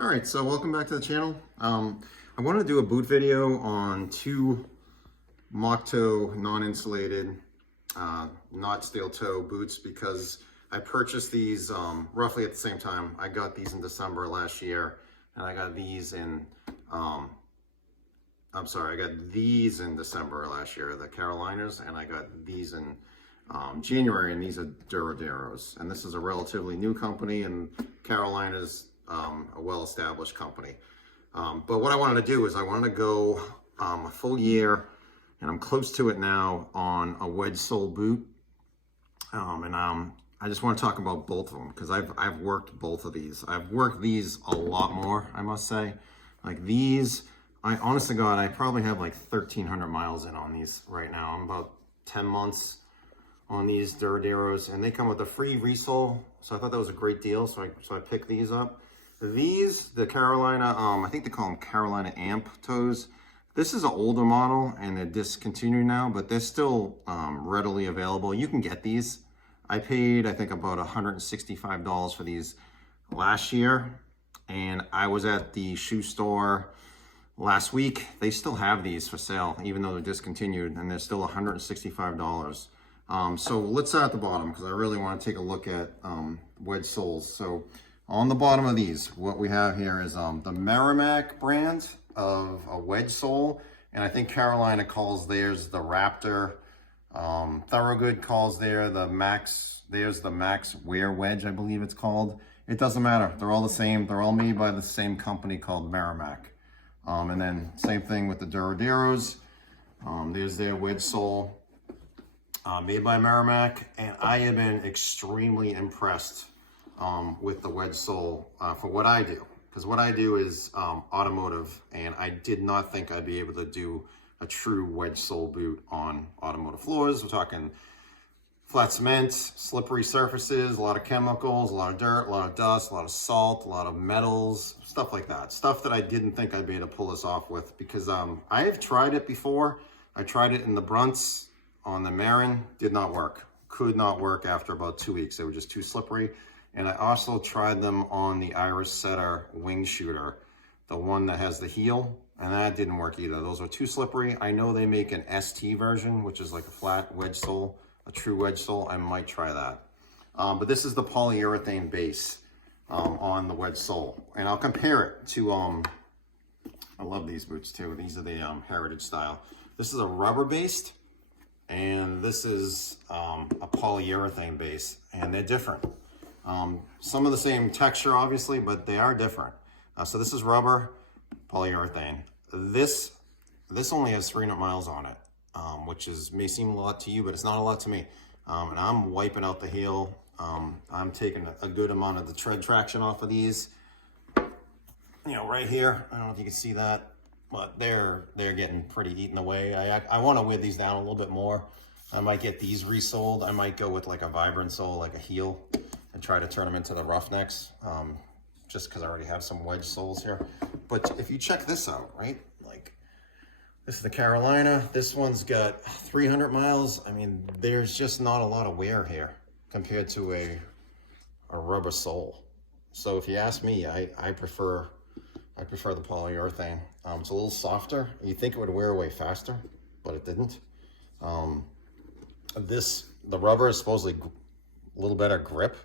All right, so welcome back to the channel. I wanted to do a boot video on two mock toe non-insulated, not steel toe boots because I purchased these roughly at the same time. I got these in December last year, and I got these in, I got these in December last year, the Carolinas, and I got these in January, and these are Duraderos. And this is a relatively new company, and Carolinas a well-established company. But what I wanted to do is I wanted to go a full year, and I'm close to it now, on a wedge sole boot. I just want to talk about both of them because I've worked both of these. I've worked these a lot more, I must say. Like these, I honest to God, I probably have like 1,300 miles in on these right now. I'm about 10 months on these Duraderos, and they come with a free resole. So I thought that was a great deal. So I picked these up. These, the Carolina, I think they call them Carolina Amp toes. This is an older model and they're discontinued now, but they're still readily available. You can get these. I paid, I think, about $165 for these last year. And I was at the shoe store last week. They still have these for sale, even though they're discontinued, and they're still $165. So let's start at the bottom because I really want to take a look at wedge soles. So on the bottom of these, what we have here is the Merrimack brand of a wedge sole, and I think Carolina calls theirs the Raptor. Thorogood calls theirs the Max Wear Wedge, I believe it's called. It doesn't matter. They're all the same. They're all made by the same company called Merrimack. And then same thing with the Duraderos. There's their wedge sole, made by Merrimack, and I have been extremely impressed with the wedge sole for what I do. Because what I do is automotive, and I did not think I'd be able to do a true wedge sole boot on automotive floors. We're talking flat cement, slippery surfaces, a lot of chemicals, a lot of dirt, a lot of dust, a lot of salt, a lot of metals, stuff like that. Stuff that I didn't think I'd be able to pull this off with, because I have tried it before. I tried it in the Brunts on the Marin, did not work. Could not work after about 2 weeks. They were just too slippery. And I also tried them on the Irish Setter wing shooter, the one that has the heel, and that didn't work either. Those are too slippery. I know they make an ST version, which is like a flat wedge sole, a true wedge sole. I might try that. But this is the polyurethane base on the wedge sole. And I'll compare it to, I love these boots too. These are the Heritage style. This is a rubber based, and this is a polyurethane base, and they're different. Some of the same texture, obviously, but they are different. So this is rubber, polyurethane. This only has 300 miles on it, which may seem a lot to you, but it's not a lot to me. And I'm wiping out the heel. I'm taking a good amount of the tread traction off of these. You know, right here, I don't know if you can see that, but they're getting pretty eaten away. I want to wear these down a little bit more. I might get these resoled. I might go with like a vibrant sole, like a heel, and try to turn them into the Roughnecks, just because I already have some wedge soles here. But if you check this out, right? Like, this is the Carolina. This one's got 300 miles. I mean, there's just not a lot of wear here compared to a rubber sole. So if you ask me, I prefer the polyurethane. It's a little softer. You think it would wear away faster, but it didn't. The rubber is supposedly a little better grip,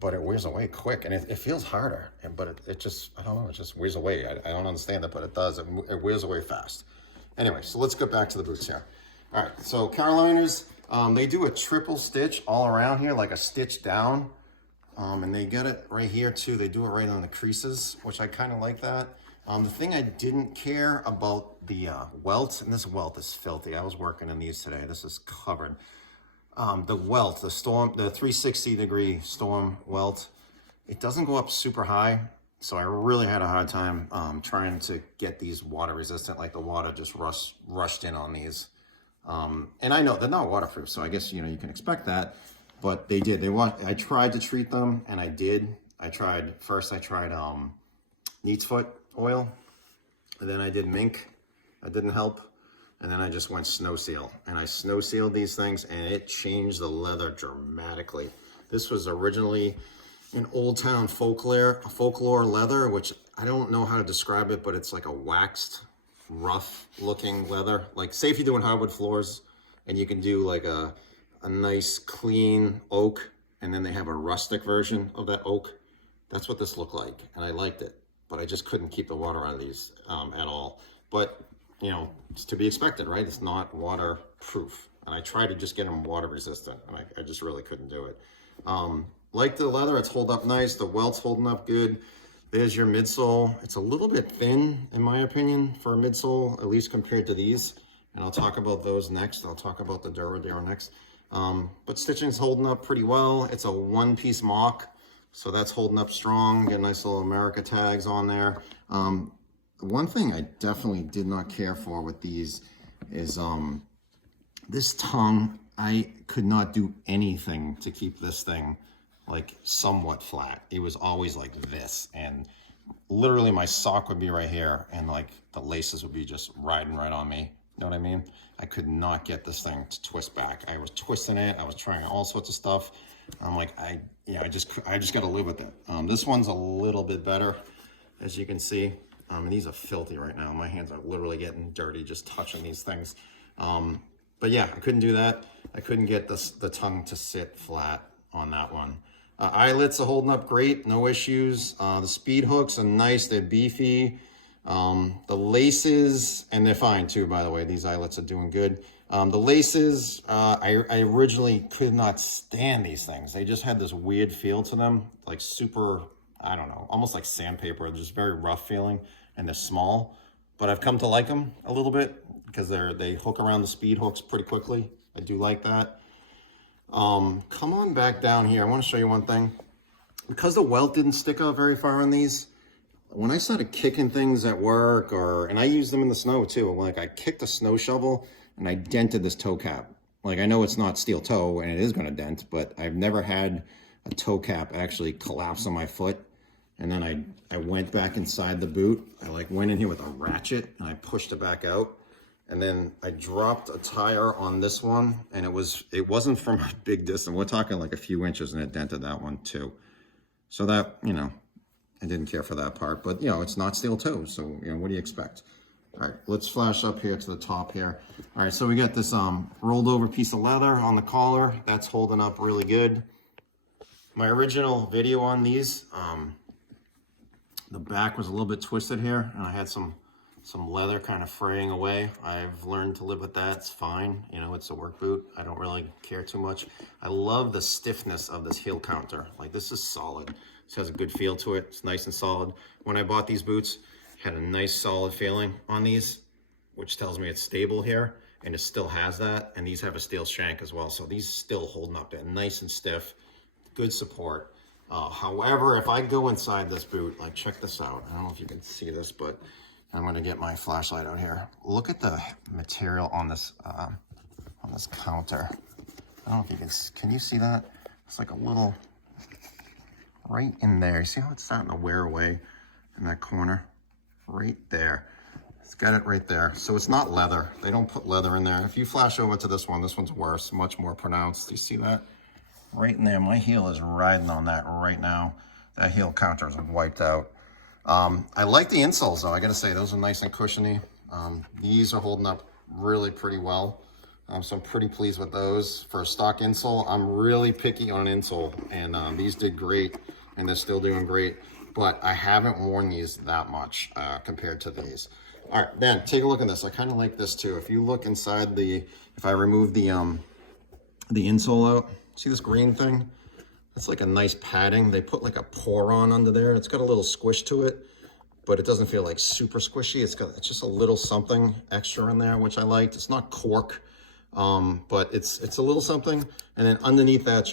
but it wears away quick, and it feels harder, but it just, I don't know, it just wears away. I don't understand it, but it does. It wears away fast. Anyway, so let's get back to the boots here. All right, so Carolinas, they do a triple stitch all around here, like a stitch down, and they get it right here too. They do it right on the creases, which I kind of like that. The thing I didn't care about the welt, and this welt is filthy. I was working in these today. This is covered. The welt, the 360-degree storm welt, it doesn't go up super high, so I really had a hard time trying to get these water resistant. Like the water just rushed in on these, and I know they're not waterproof, so I guess you can expect that. But they did. I tried to treat them, and I did. I tried neat's foot oil, and then I did mink. That didn't help. And then I just went snow seal, and I snow sealed these things, and it changed the leather dramatically. This was originally an Old Town folklore leather, which I don't know how to describe it, but it's like a waxed, rough looking leather. Like say if you're doing hardwood floors and you can do like a nice clean oak, and then they have a rustic version of that oak. That's what this looked like, and I liked it, but I just couldn't keep the water out of these at all. But you know, it's to be expected, right? It's not waterproof, and I tried to just get them water resistant, and I just really couldn't do it. Like the leather, it's holding up nice. The welt's holding up good. There's your midsole. It's a little bit thin, in my opinion, for a midsole, at least compared to these. And I'll talk about those next. I'll talk about the Duradero next. But stitching's holding up pretty well. It's a one-piece mock, so that's holding up strong. Get nice little America tags on there. One thing I definitely did not care for with these is this tongue. I could not do anything to keep this thing like somewhat flat. It was always like this, and literally my sock would be right here, and like the laces would be just riding right on me. You know what I mean? I could not get this thing to twist back. I was twisting it. I was trying all sorts of stuff. I'm like, I just got to live with it. This one's a little bit better, as you can see. And these are filthy right now. My hands are literally getting dirty just touching these things. But yeah, I couldn't do that. I couldn't get the tongue to sit flat on that one. Eyelets are holding up great, no issues. The speed hooks are nice, they're beefy. The laces, and they're fine too, by the way. These eyelets are doing good. The laces, I originally could not stand these things. They just had this weird feel to them, like super, I don't know, almost like sandpaper, just very rough feeling, and they're small. But I've come to like them a little bit because they hook around the speed hooks pretty quickly. I do like that. Come on back down here. I want to show you one thing. Because the welt didn't stick out very far on these, when I started kicking things at work, and I use them in the snow too, like I kicked a snow shovel and I dented this toe cap. Like I know it's not steel toe and it is going to dent, but I've never had a toe cap actually collapse on my foot. And then I went back inside the boot. I like went in here with a ratchet and I pushed it back out. And then I dropped a tire on this one, and it wasn't from a big distance. We're talking like a few inches, and it dented that one too. So that, you know, I didn't care for that part, but you know, it's not steel toe, so you know, what do you expect? All right, let's flash up here to the top here. All right, so we got this rolled over piece of leather on the collar. That's holding up really good. My original video on these, the back was a little bit twisted here, and I had some leather kind of fraying away. I've learned to live with that. It's fine. You know, it's a work boot. I don't really care too much. I love the stiffness of this heel counter. Like, this is solid. This has a good feel to it. It's nice and solid. When I bought these boots, had a nice solid feeling on these, which tells me it's stable here, and it still has that. And these have a steel shank as well. So these still holding up there, nice and stiff, good support. However, if I go inside this boot, like check this out. I don't know if you can see this, but I'm going to get my flashlight out here. Look at the material on this counter. I don't know if you can you see that? It's like a little, right in there. You see how it's starting to wear away in that corner? Right there. It's got it right there. So it's not leather. They don't put leather in there. If you flash over to this one's worse, much more pronounced. Do you see that? Right in there. My heel is riding on that right now. That heel counter is wiped out. I like the insoles though. I gotta say, those are nice and cushiony. These are holding up really pretty well. So I'm pretty pleased with those. For a stock insole, I'm really picky on an insole, and these did great, and they're still doing great, but I haven't worn these that much compared to these. All right, then take a look at this. I kind of like this too. If you look inside if I remove the insole out, see this green thing? It's like a nice padding. They put like a pour-on under there. It's got a little squish to it, but it doesn't feel like super squishy. It's just a little something extra in there, which I liked. It's not cork, but it's a little something. And then underneath that,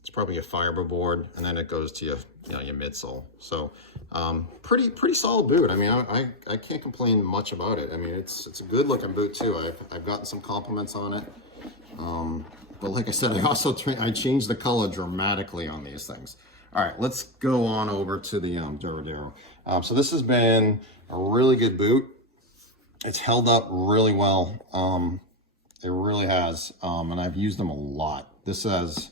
it's probably a fiber board, and then it goes to your midsole. So pretty solid boot. I mean, I can't complain much about it. I mean, it's a good looking boot too. I've gotten some compliments on it. But like I said, I changed the color dramatically on these things. All right, let's go on over to the Duradero. So this has been a really good boot. It's held up really well. It really has, and I've used them a lot. This has,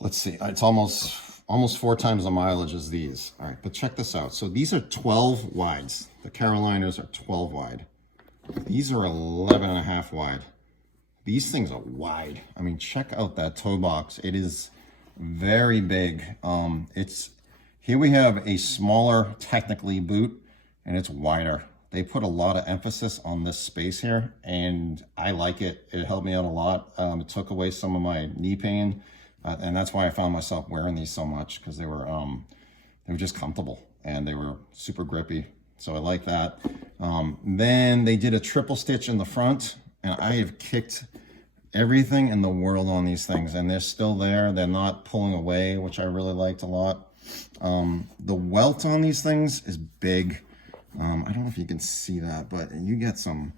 let's see, it's almost almost 4 times the mileage as these. All right, but check this out. So these are 12 wides. The Carolinas are 12 wide. These are 11 and a half wide. These things are wide. I mean, check out that toe box. It is very big. Here we have a smaller, technically, boot, and it's wider. They put a lot of emphasis on this space here, and I like it. It helped me out a lot. It took away some of my knee pain, and that's why I found myself wearing these so much, because they were just comfortable and they were super grippy. So I like that. Then they did a triple stitch in the front, and I have kicked everything in the world on these things, and they're still there. They're not pulling away, which I really liked a lot. The welt on these things is big. I don't know if you can see that, but you get some,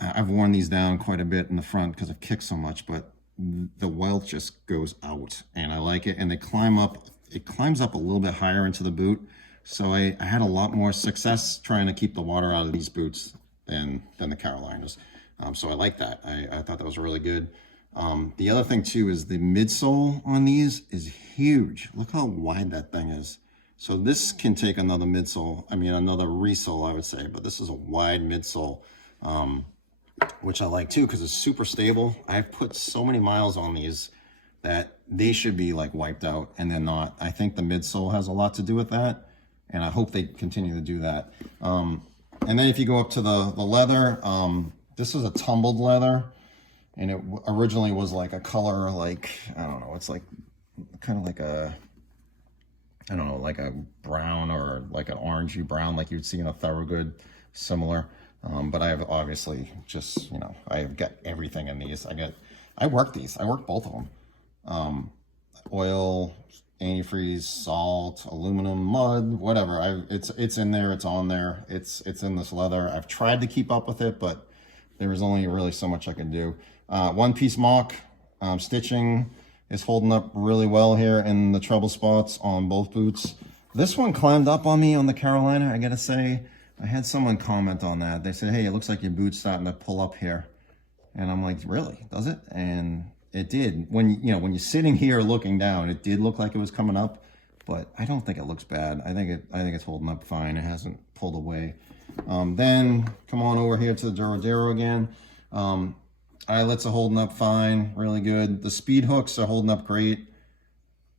I've worn these down quite a bit in the front because I've kicked so much, but the welt just goes out, and I like it. And they climb up, it climbs up a little bit higher into the boot. So I had a lot more success trying to keep the water out of these boots than the Carolinas. So I like that. I thought that was really good. The other thing too is the midsole on these is huge. Look how wide that thing is. So this can take another midsole, another resole, I would say, but this is a wide midsole, which I like too, because it's super stable. I've put so many miles on these that they should be like wiped out, and they're not. I think the midsole has a lot to do with that, and I hope they continue to do that. And then if you go up to the leather, this is a tumbled leather, and it originally was like a color, like, I don't know, it's like kind of like a, I don't know, like a brown or like an orangey brown, like you'd see in a Thorogood, similar. But I have obviously just, I've got everything in these. I work these. I work both of them. Oil, antifreeze, salt, aluminum, mud, whatever. It's in there. It's on there. It's in this leather. I've tried to keep up with it, but there is only really so much I can do. One-piece mock stitching is holding up really well here in the treble spots on both boots. This one climbed up on me on the Carolina, I gotta say. I had someone comment on that. They said, hey, it looks like your boot's starting to pull up here. And I'm like, really? Does it? And it did. When you're sitting here looking down, it did look like it was coming up, but I don't think it looks bad. I think it's holding up fine. It hasn't pulled away. Then come on over here to the Duradero again. Eyelets are holding up fine, really good. The speed hooks are holding up great.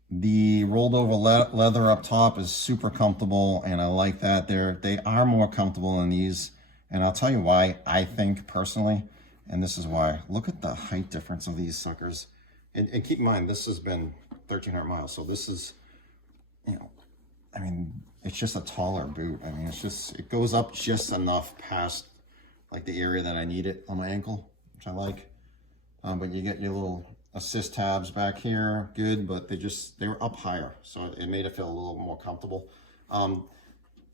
The rolled over leather up top is super comfortable, and I like that. They are more comfortable than these, and I'll tell you why, I think personally, and this is why. Look at the height difference of these suckers. And keep in mind, this has been 1,300 miles, so this is, it's just a taller boot. It goes up just enough past like the area that I need it on my ankle, which I like. But you get your little assist tabs back here, good, but they were up higher, so it made it feel a little more comfortable.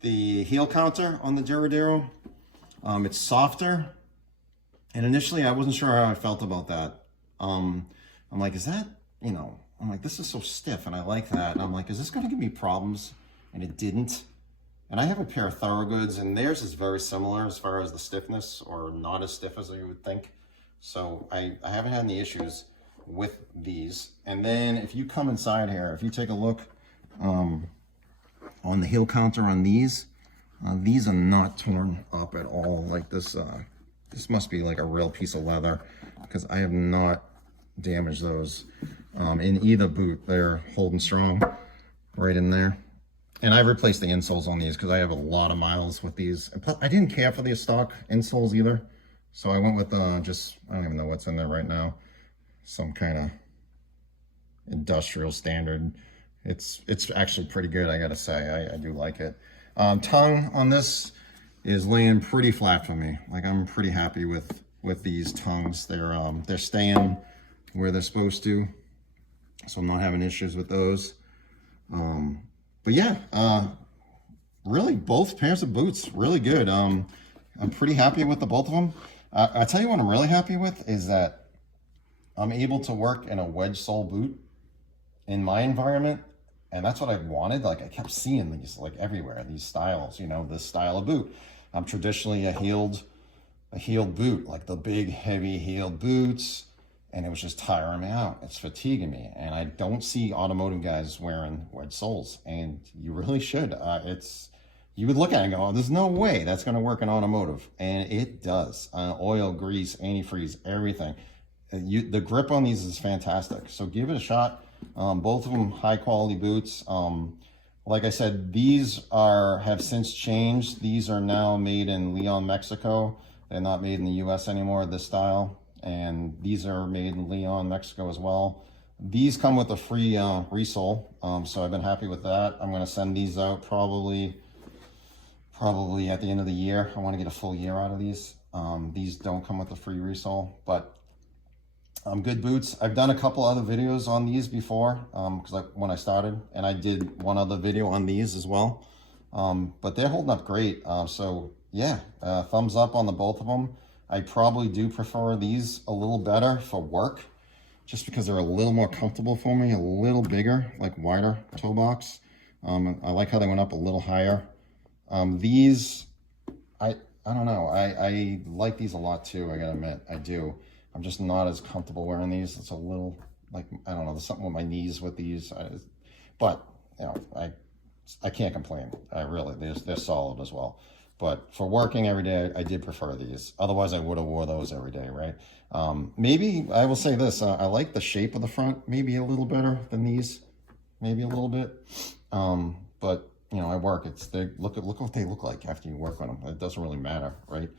The heel counter on the Duradero, it's softer, and initially I wasn't sure how I felt about that. I'm like, is that, I'm like, this is so stiff, and I like that, and I'm like, is this going to give me problems? And it didn't. And I have a pair of Thorogoods, and theirs is very similar as far as the stiffness, or not as stiff as you would think. So I haven't had any issues with these. And then if you come inside here, if you take a look on the heel counter on these are not torn up at all. Like this must be like a real piece of leather, because I have not damaged those in either boot. They're holding strong right in there. And I've replaced the insoles on these because I have a lot of miles with these. I didn't care for the stock insoles either. So I went with I don't even know what's in there right now. Some kind of industrial standard. It's actually pretty good, I gotta say. I do like it. Tongue on this is laying pretty flat for me. Like, I'm pretty happy with these tongues. They're staying where they're supposed to, so I'm not having issues with those. But yeah, really both pairs of boots, really good. I'm pretty happy with the both of them. I tell you what I'm really happy with is that I'm able to work in a wedge sole boot in my environment, and that's what I wanted. Like, I kept seeing these like everywhere, these styles, this style of boot. I'm traditionally a heeled boot, like the big heavy heeled boots, and it was just tiring me out. It's fatiguing me, and I don't see automotive guys wearing wedge soles, and you really should. You would look at it and go, oh, there's no way that's going to work in automotive, and it does. Oil, grease, antifreeze, everything. The grip on these is fantastic, so give it a shot. Both of them high quality boots. Like I said, these have since changed. These are now made in Leon, Mexico. They're not made in the US anymore, this style. And these are made in Leon, Mexico as well. These come with a free resole, so I've been happy with that. I'm gonna send these out probably at the end of the year. I wanna get a full year out of these. These don't come with a free resole, but good boots. I've done a couple other videos on these before, when I started, and I did one other video on these as well. But they're holding up great. So yeah, thumbs up on the both of them. I probably do prefer these a little better for work, just because they're a little more comfortable for me, a little bigger, like wider toe box. I like how they went up a little higher. These, I don't know. I like these a lot too, I gotta admit, I do. I'm just not as comfortable wearing these. It's a little, like, I don't know, there's something with my knees with these. But, you know, I can't complain. They're solid as well. But for working every day, I did prefer these. Otherwise, I would have wore those every day, right? Maybe, I will say this, I like the shape of the front maybe a little better than these. Maybe a little bit. But, you know, I work. Look what they look like after you work on them. It doesn't really matter, right?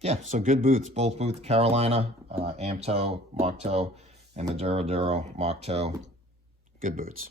Yeah, so good boots, both boots, Carolina, Amp Toe, Mock Toe, and the Duradero Mock Toe. Good boots.